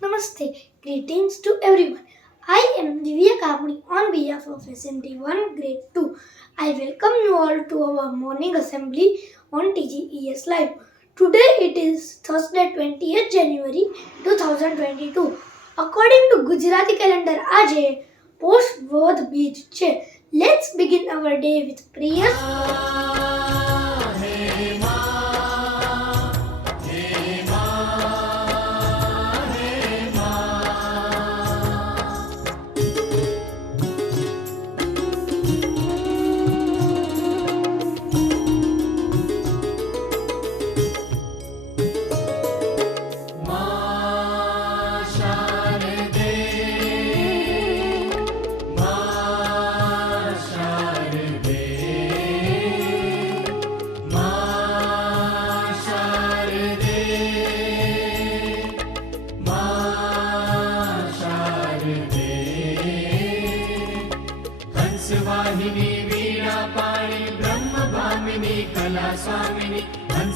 Namaste. Greetings to everyone. I am Divya on behalf of SMT-1 Grade 2. I welcome you all to our morning assembly on TGES Live. Today it is Thursday 20th January 2022. According to Gujarati calendar Aage, post Vodh Bij છે. Let's begin our day with prayers.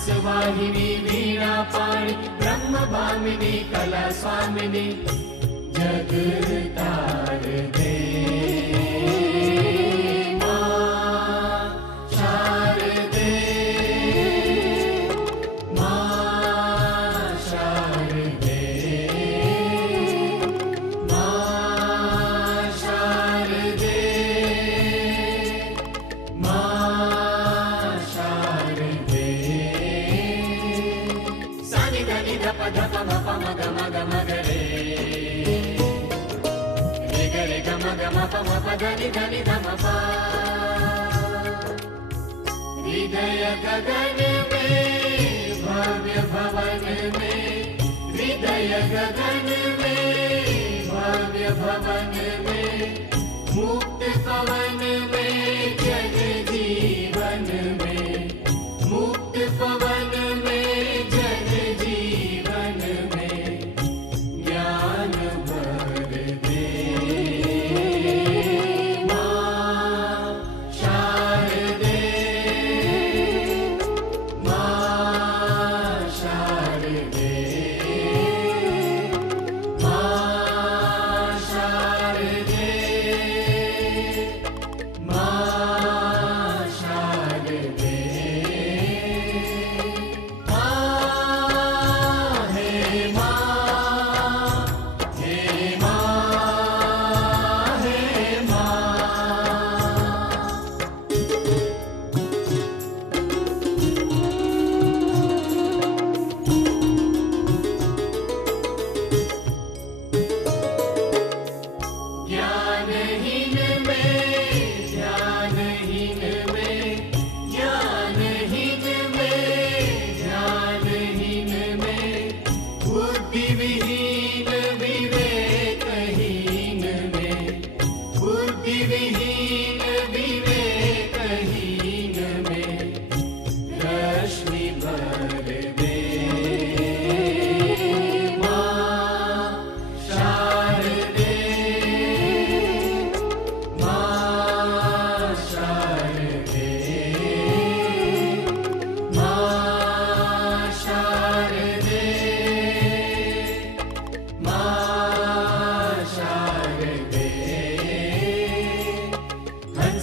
हंसवाहिनी वीणा पाणि ब्रह्म भामिनी कला स्वामिनी जग तार दे धनि धनि धम पा हृदय गगन में भव्य भवन में हृदय गगन में भव्य भवन में मुक्त पवन में जन जीवन में मुक्त पवन में जन जीवन में ज्ञान भर दे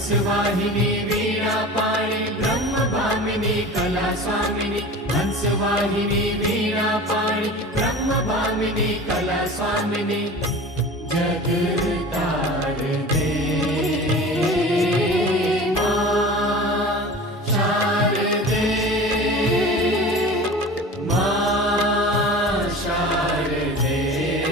हंसवाहिनी वीणा पाणि ब्रह्म भामिनी कला स्वामिनी हंसवाहिनी वीणा पाणि ब्रह्म भामिनी कला स्वामिनी जग तार दे शारदे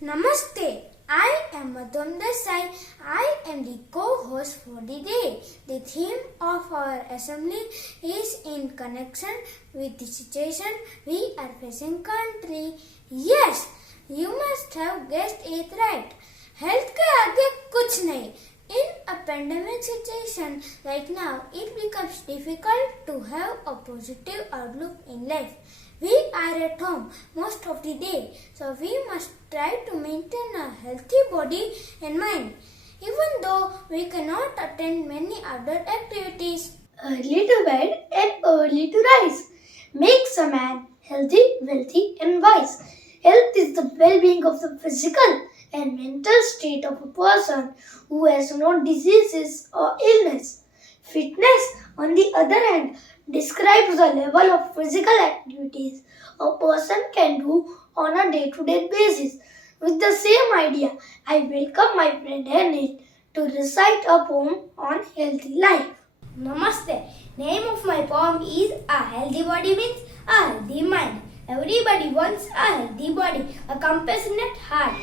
Namaste. I am Madhuram. I am the co-host for the day. The theme of our assembly is in connection with the situation we are facing country. Yes, you must have guessed it right. Health के आगे कुछ नहीं. In a pandemic situation like now, it becomes difficult to have a positive outlook in life. We are at home most of the day, so we must try to maintain a healthy body and mind, even though we cannot attend many outdoor activities. Early to bed and early to rise makes a man healthy, wealthy, and wise. Health is the well-being of the physical and mental state of a person who has no diseases or illness. Fitness, on the other hand, describes the level of physical activities a person can do on a day-to-day basis. With the same idea, I welcome my friend Henil to recite a poem on healthy life. Namaste. Name of my poem is A Healthy Body Means A Healthy Mind. Everybody wants a healthy body, a compassionate heart,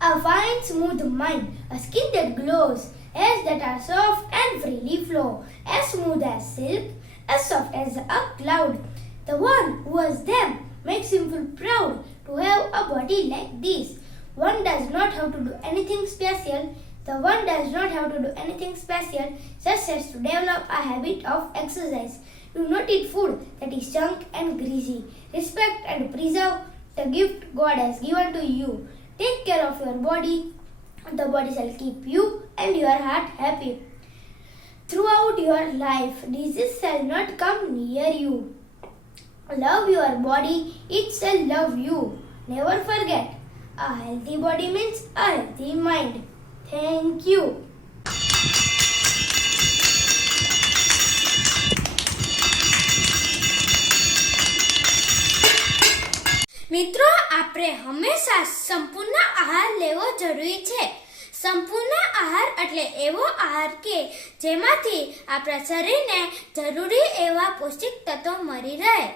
a fine smooth mind, a skin that glows, hairs that are soft and freely flow, as smooth as silk, as soft as a cloud. The one who has them makes him feel proud to have a body like this. One does not have to do anything special. The one does not have to do anything special, such as to develop a habit of exercise. Do not eat food that is junk and greasy. Respect and preserve the gift God has given to you. Take care of your body. The body shall keep you and your heart happy. Throughout your life, disease shall not come near you. Love your body, it shall love you. Never forget, a healthy body means a healthy mind. Thank you. મિત્રો આપણે હંમેશા સંપૂર્ણ આહાર લેવો જરૂરી છે. સંપૂર્ણ આહાર એટલે એવો આહાર કે જેમાંથી આપણા શરીરને જરૂરી એવા પૌષ્ટિક તત્વો મળી રહે.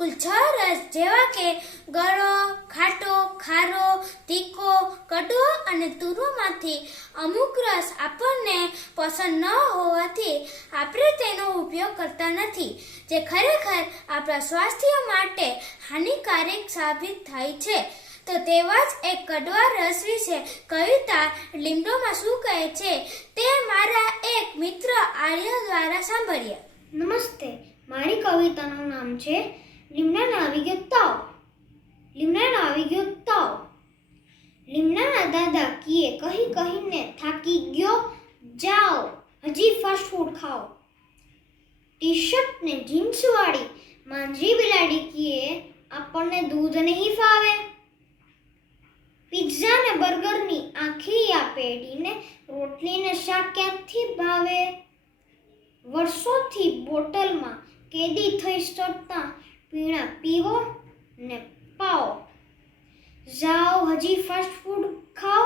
કુલ 6 રસ જેવા કે ગળો, ખાટો, ખારો, તીખો, કડવો અને તુરોમાંથી અમુક રસ આપણને પસંદ ન હોવાથી આપણે તેનો ઉપયોગ કરતા નથી, જે ખરેખર આપણા સ્વાસ્થ્ય માટે હાનિકારક સાબિત થાય છે. તો તેવા જ એક કડવા રસ વિશે કવિતા લીમડોમાં શું કહે છે તે મારા એક મિત્ર આર્ય દ્વારા સાંભળીએ. નમસ્તે, મારી કવિતાનું નામ છે લીમડાને આવી ગયો તાવ. લીમડાને આવી ગયો તાવ. લીમડાના દાદા કીએ કહી કહીને થાકી ગયો જાઓ, હજી ફાસ્ટ ફૂડ ખાઓ. ટી શર્ટ ને જીન્સ વાળી માંજરી બિલાડી કીએ આપણને દૂધ નહીં ફાવે. પિઝા ને બર્ગરની આખી આ પેઢીને રોટલી ને શાક ક્યાંથી ભાવે. વર્ષોથી બોટલમાં કેદી થઈ સડતા પીણા પીવો ને પાઓ. જાઓ, હજી ફાસ્ટ ફૂડ ખાઓ.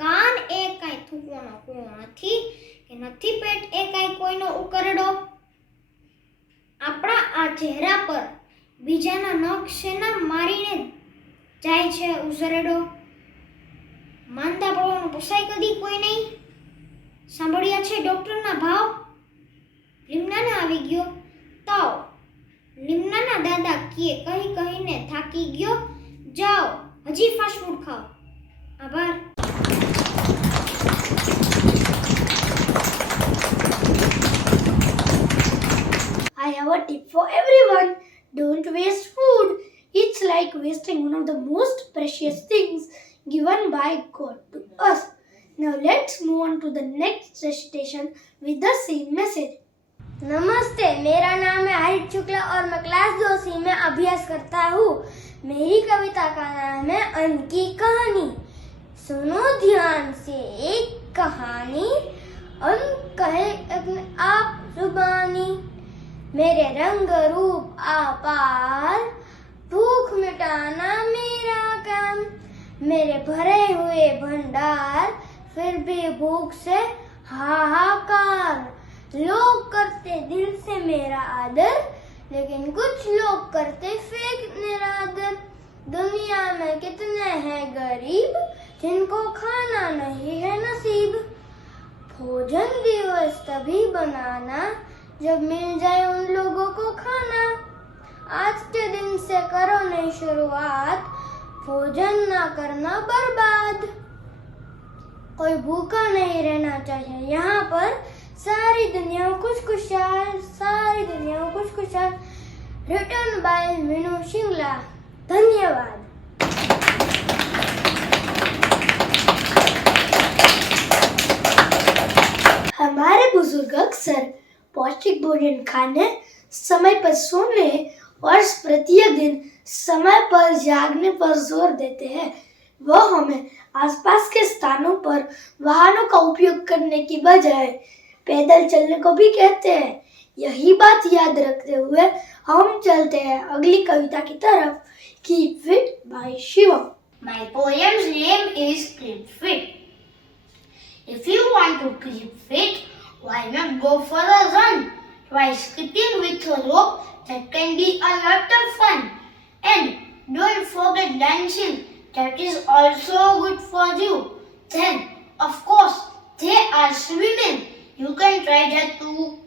કાન એ કાંઈ થૂકવાનો કૂણો નથી કે નથી પેટ એ કાંઈ કોઈનો ઉકરડો. આપણા આ ચહેરા પર બીજાના નખ શેના મારીને જાય છે ઉઝરડો. માંદા પડવાનું પોસાય કદી કોઈ નહીં. સાંભળ્યા છે ડોક્ટરના ભાવ. લીમડાને આવી ગયો તાવ. લીમડાના દાદા કીએ કહી કહીને થાકી ગયો જાઓ, હજી ફાસ્ટ ફૂડ ખાઓ. આભાર. I have a tip for everyone. Don't waste food. It's like wasting one of the most precious things given by God to us. Now let's move on to the next recitation with the same message. नमस्ते, मेरा नाम है हरित शुक्ला और मैं class 2 में अभ्यास करता हूँ. मेरी कविता का नाम है अन्न की कहानी. सुनो ध्यान से एक कहानी, अन्न कहे अपने आप जुबानी. मेरे रंग रूप आपार, भूख मिटाना मेरा काम. मेरे भरे हुए भंडार, फिर भी भूख से हाहाकार. लोग करते दिल से मेरा आदर, लेकिन कुछ लोग करते फेक निरादर. दुनिया में कितने हैं गरीब जिनको खाना नहीं है नसीब। भोजन दिवस तभी बनाना जब मिल जाए उन लोगों को खाना। आज के दिन से करो नई शुरुआत, भोजन ना करना बर्बाद। कोई भूखा नहीं रहना चाहिए यहाँ पर, सारी दुनिया खुशखुशाल, सारी दुनिया खुशखुशाल। Written by Meenu Shingla. धन्यवाद। हमारे बुजुर्ग अक्सर पौष्टिक भोजन खाने, समय पर सोने और प्रत्येक दिन समय पर जागने पर जोर देते हैं। वह हमें आसपास के स्थानों पर वाहनों का उपयोग करने की बजाय पैदल चलने को भी कहते हैं। यही बात याद रखते हुए हम चलते हैं अगली कविता की तरफ। Keep Fit by Shivam. My poem's name is Keep Fit. If you want to keep fit, why not go for a run? Try skipping with a rope, that can be a lot of fun. And don't forget dancing, that is also good for you. Then, of course, there are swimming. You can try that too.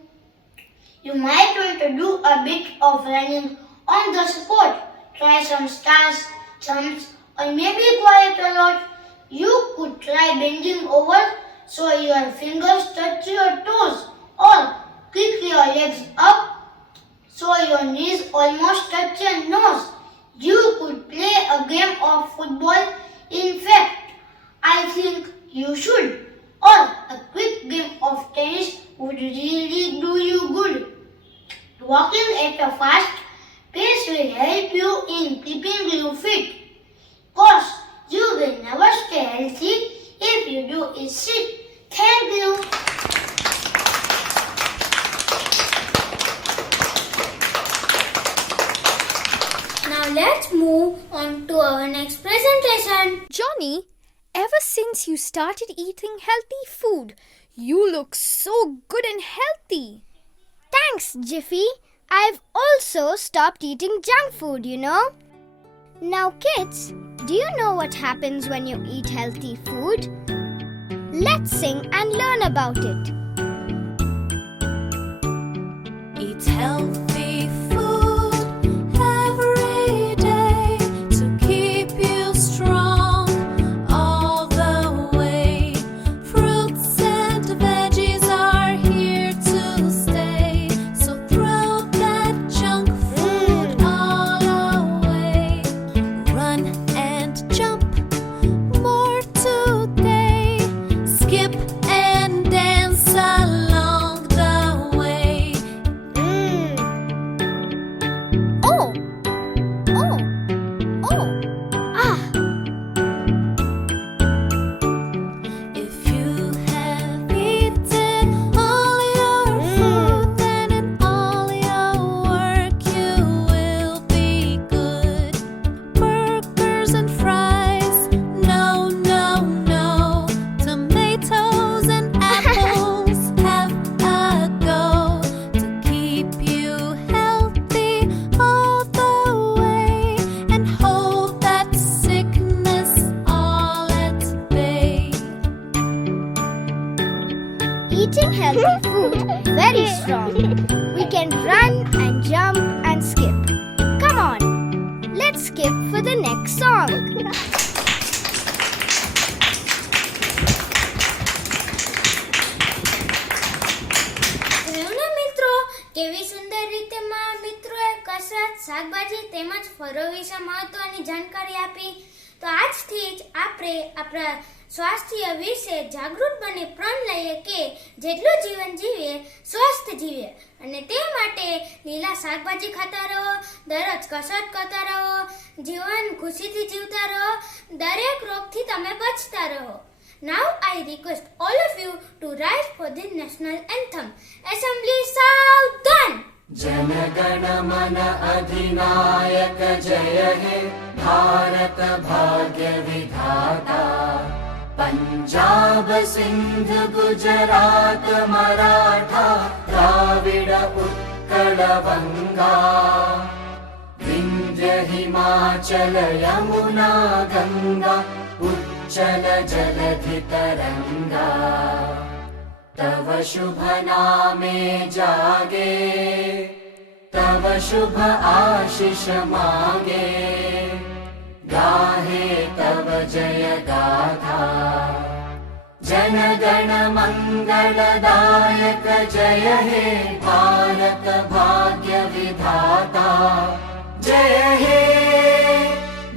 You might want to do a bit of running on the spot. Try some stars, jumps, or maybe quite a lot. You could try bending over so your fingers touch your toes, or kick your legs up so your knees almost touch your nose. You could play a game of football. In fact, I think you should. Or a quick game of tennis would really do you good. Walking at a fast pace will help you in keeping you fit. Cause you will never stay healthy if you do is sit. Thank you. Now let's move on to our next presentation. Johnny, ever since you started eating healthy food, you look so good and healthy. Thanks, Jiffy. I've also stopped eating junk food, you know. Now kids, do you know what happens when you eat healthy food? Let's sing and learn about it. Eat healthy food every day to keep you strong all the way. Fruits and veggies are here to stay, so throw that junk food all away. Run and jump more today. Skip and dance along the way. Oh, oh, oh, ah. If you have eaten all your food, then in all your work you will be good. Burgers and fries, no, no, no. Tomatoes and apples, have a go to keep you healthy all the way and hold that sickness all at bay. Eating healthy food, very strong. We can run and jump and skip. Come on, let's skip for the next song. જોયું ને મિત્રો, કેવી સુંદર રીતે મિત્રોએ કસરત, શાકભાજી તેમજ ફળો વિશે મહત્વની જાણકારી આપી. તો આજથી જ આપણે આપણા સ્વાસ્થ્ય વિશે જાગૃત બની પ્રણ લઈએ કે જેટલું જીવન જીવીએ સ્વસ્થ જીવીએ, અને તે માટે લીલા શાકભાજી ખાતા રહો, દરરોજ કસરત કરતા રહો, જીવન ખુશીથી જીવતા રહો, દરેક રોગથી તમે બચતા રહો. Now I request all of you to rise for the national anthem. Assembly Southern. Jana Gana मन अधिनायक जय हे भारत भाग्य विधाता। पंजाब सिंध गुजरात मराठा द्राविड उत्कल बंगा। विंध्य विन्ध्य हिमाचल यमुना गङ्गा उच्चल जलधितरङ्गा तव शुभ नामे जागे तव शुभ आशिष मागे गाहे तव जय गाथा जन गण मंगलदायक जय हे भारत भाग्य विधाता जय हे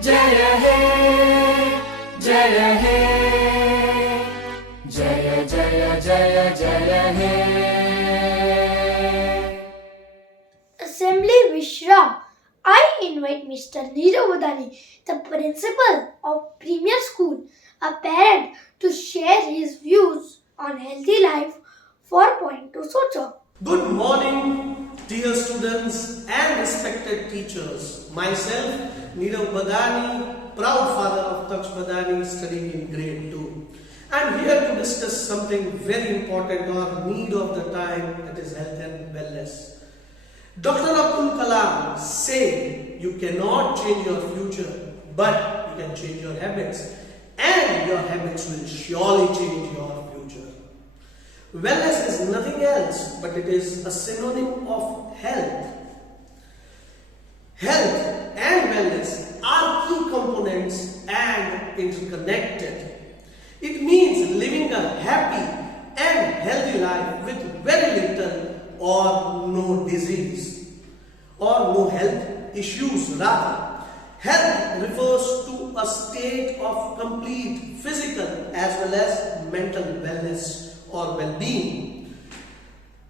जय हे जय हे जय जय जय जय हे Assembly Vishram. I invite Mr. Nirav Badani, the principal of Premier School, a parent, to share his views on healthy life for point to Socho. Good morning, dear students and respected teachers. Myself, Nirav Badani, proud father of Kuchh Badani, studying in grade 2. I am here to discuss something very important or need of the time, that is health and wellness. Dr. Abdul Kalam said, you cannot change your future, but you can change your habits. And your habits will surely change your future. Wellness is nothing else, but it is a synonym of health. Health and wellness are key components and interconnected. It means living a happy and healthy life with very little or no disease or no health issues rather. Health refers to a state of complete physical as well as mental wellness or well-being.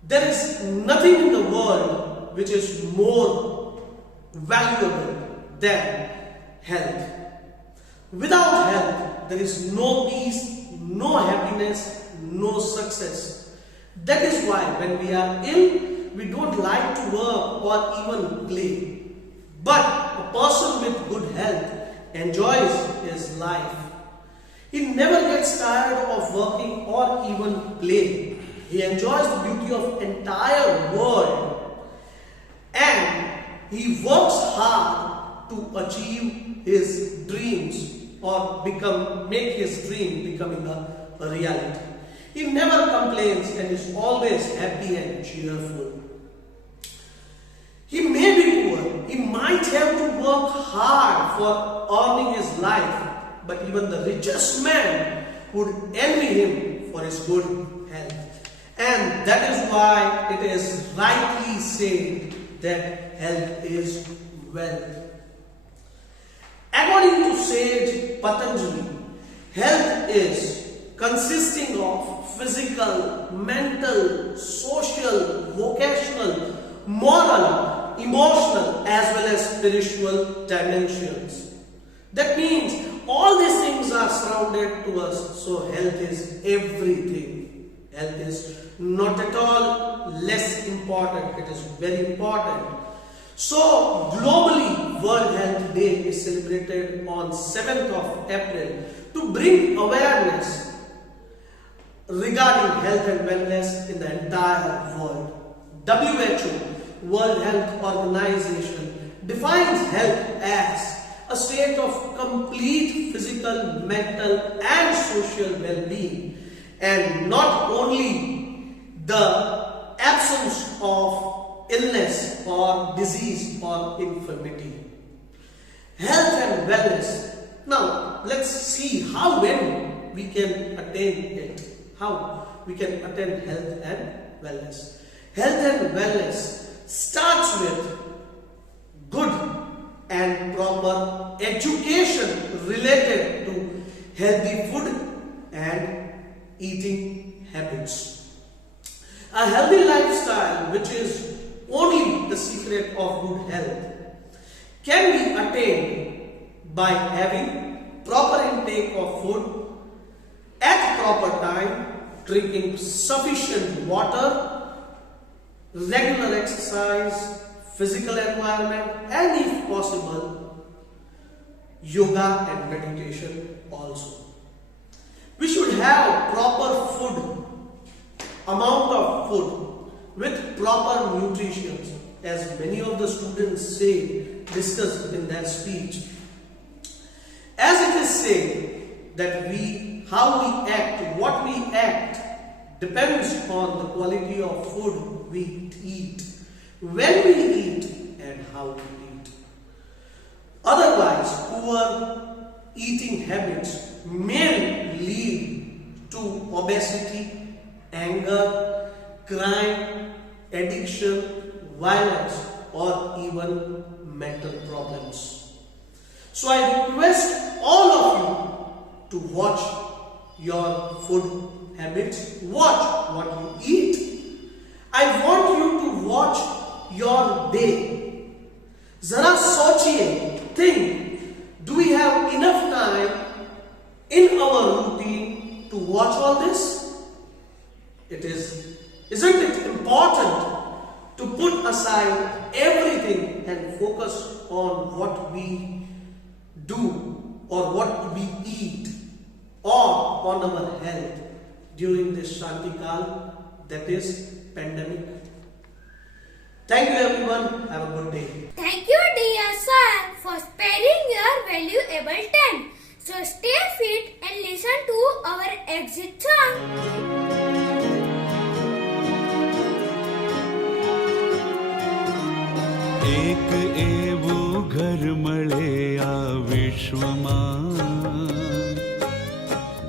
There is nothing in the world which is more valuable than health. Without health, there is no peace, no happiness, no success. That is why when we are ill, we don't like to work or even play. But a person with good health enjoys his life. He never gets tired of working or even playing. He enjoys the beauty of entire world. And he works hard to achieve his dreams or make his dream becoming a reality. He never complains and is always happy and cheerful. He may be poor, he might have to work hard for earning his life, but even the richest man would envy him for his good health. And that is why it is rightly said that health is wealth. According to sage Patanjali, health is consisting of physical, mental, social, vocational, moral, emotional as well as spiritual dimensions. That means all these things are surrounded to us, so health is everything. Health is not at all less important, it is very important. So globally, World Health Day is celebrated on 7th of April to bring awareness regarding health and wellness in the entire world. WHO, World Health Organization, defines health as a state of complete physical, mental and social well-being, and not only the absence of illness or disease or infirmity. Health and wellness. Now let's see how when we can attain it. How we can attain health and wellness. Health and wellness starts with good and proper education related to healthy food and eating habits. A healthy lifestyle, which is only the secret of good health, can be attained by having proper intake of food at proper time, drinking sufficient water, regular exercise, physical environment, and if possible, yoga and meditation also. We should have proper food, amount of food with proper nutrition, as many of the students say discussed in that speech. As it is said that how we act, what we act depends on the quality of food we eat, when we eat and how we eat. Otherwise, poor eating habits may lead to obesity, anger, crime, addiction, violence or even mental problems. So I request all of you to watch your food habits, watch what you eat. I want you to watch your day. Zara sochiye, think, do we have enough time in our routine to watch all this? Isn't it important to put aside everything and focus on what we do or what we eat or on our health during this Shantikal, that is pandemic? Thank you everyone. Have a good day. Thank you, dear sir, for sparing your valuable time. So stay fit and listen to our exit song. એક એવું ઘર મળે આ વિશ્વમાં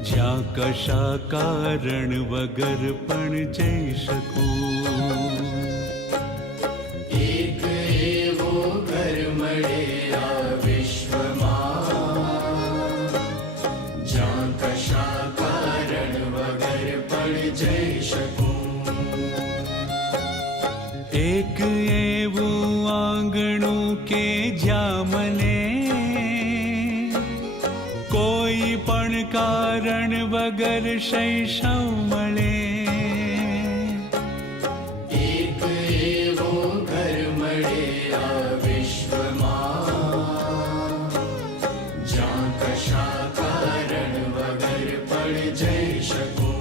જ્યાં કશા કારણ વગર પણ જઈ શકું. એક એવો ઘર મળે આ વિશ્વમાં જ્યાં કશા કારણ વગર પણ જઈ શકું. એક એવું આંગણું કે જ્યાં મને કોઈ પણ કારણ વગર શૈશવ મળે. એક એવો ઘર મળે આ વિશ્વમાં જ્યાં કશા કારણ વગર પણ જઈ શકું.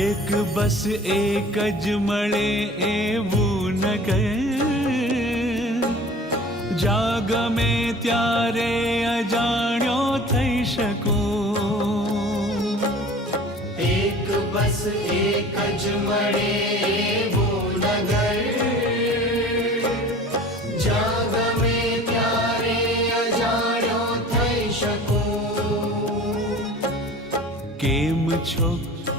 એક બસ એક જ મળે એવું નગર જ્યાં ગમે ત્યારે અજાણ્યો થઈ શકું. એક બસ એક જ મળે એવું નગર જ્યાં ગમે ત્યારે અજાણ્યો થઈ શકું. કેમ છો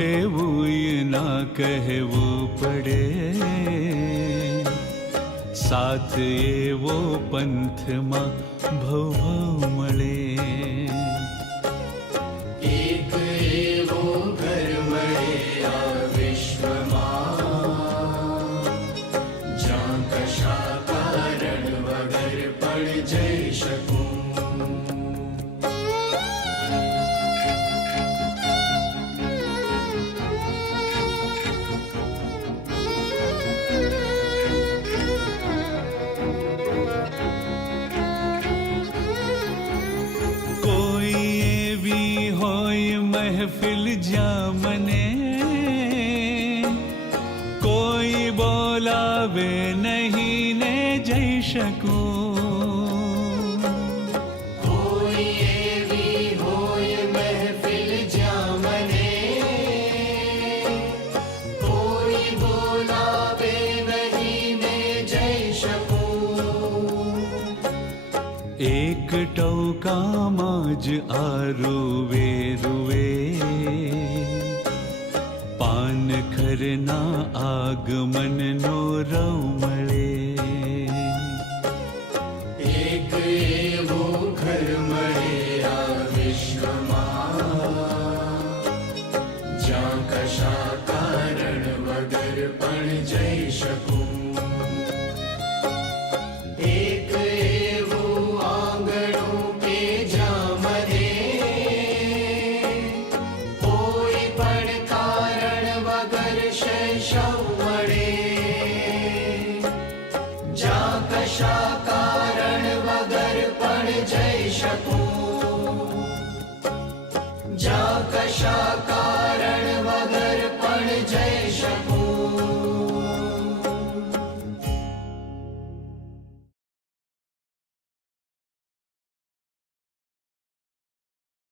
એવું ના કહેવું પડે, સાથ એવો પંથમાં ભવ મળે. એક એવો ઘર મળે આ વિશ્વમાં જ્યાં કશા કારણ વગર પણ જઈ શકું. મહેફિલ જ્યાં મને કોઈ બોલાવે નહીં ને જઈ શકું. કોઈ એવી હોય મહેફિલ જ્યાં મને કોઈ બોલાવે નહીં ને જઈ શકું. એક ટોકામાં જ આ રૂવે રૂવે પાનખરના આગમનનો રવ મળે. એક એવો ઘર મળે આ વિશ્વમાં જ્યાં કશા કારણ વગર પણ જઈ શકું. એક એવું આંગણું કે જ્યાં મને કોઈ પણ કારણ વગર શૈશવ મળે. શકું જ્યાં કશા